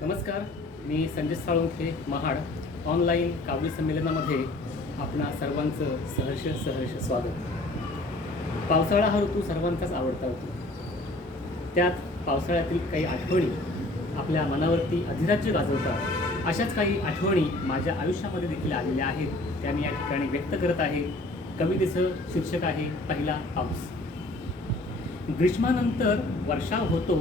नमस्कार मी संजय साळुंखे महाड ऑनलाईन कावडी संमेलनामध्ये आपणा सर्वांचं सहर्ष सहर्ष स्वागत. पावसाळा हा ऋतू सर्वांचाच आवडता ऋतू. त्यात पावसाळ्यातील काही आठवणी आपल्या मनावरती अधिराज्य गाजवतात. अशाच काही आठवणी माझ्या आयुष्यामध्ये देखील आलेल्या आहेत त्या मी या ठिकाणी व्यक्त करत आहे. कवितेचं शीर्षक आहे पहिला पाऊस. ग्रीष्मानंतर वर्षाव होतो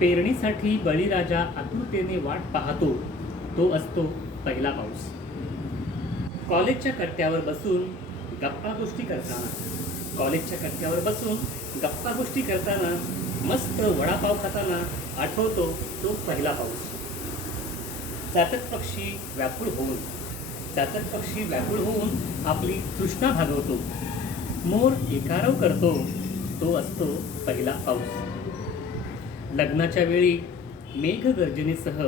पेरणीसाठी बळीराजा आतुरतेने वाट पाहतो. तो असतो पहिला पाऊस. कॉलेजच्या कट्ट्यावर बसून गप्पा गोष्टी करताना. कॉलेजच्या कट्ट्यावर बसून गप्पा गोष्टी करताना मस्त वडापाव खाताना आठवतो तो पहिला पाऊस. चातक पक्षी व्याकुळ होऊन चातक पक्षी व्याकुळ होऊन आपली तृष्णा भागवतो. मोर एकारव करतो तो असतो पहिला पाऊस. लग्नाच्या वेळी मेघगर्जनेसह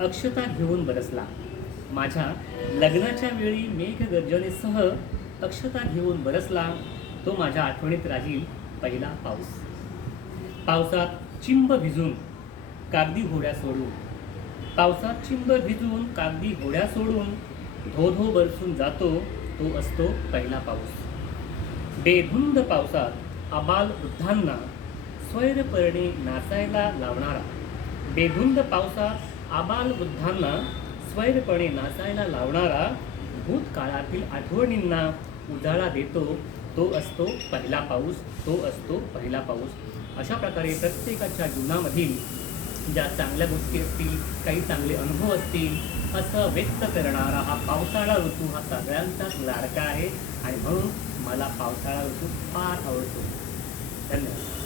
अक्षता घेऊन बरसला. माझ्या लग्नाच्या वेळी मेघगर्जनेसह अक्षता घेऊन बरसला तो माझ्या आठवणीत राहील पहिला पाऊस. पावसात चिंब भिजून कागदी होड्या सोडून. पावसात चिंब भिजून कागदी होड्या सोडून धो धो बरसून जातो तो असतो पहिला पाऊस. बेधुंद पावसात अबाल वृद्धांना स्वैरपर्णी नाचायला लावणारा. बेधुंद पावसात आबाल वृद्धांना स्वैरपणे नाचायला लावणारा भूतकाळातील आठवणींना उजाळा देतो तो असतो पहिला पाऊस तो असतो पहिला पाऊस. अशा प्रकारे प्रत्येकाच्या जीवनामधील ज्या चांगल्या गोष्टी असतील काही चांगले अनुभव असतील असं व्यक्त करणारा हा पावसाळा ऋतू हा सगळ्यांचाच लाडका आहे आणि म्हणून मला पावसाळा ऋतू फार आवडतो. धन्यवाद.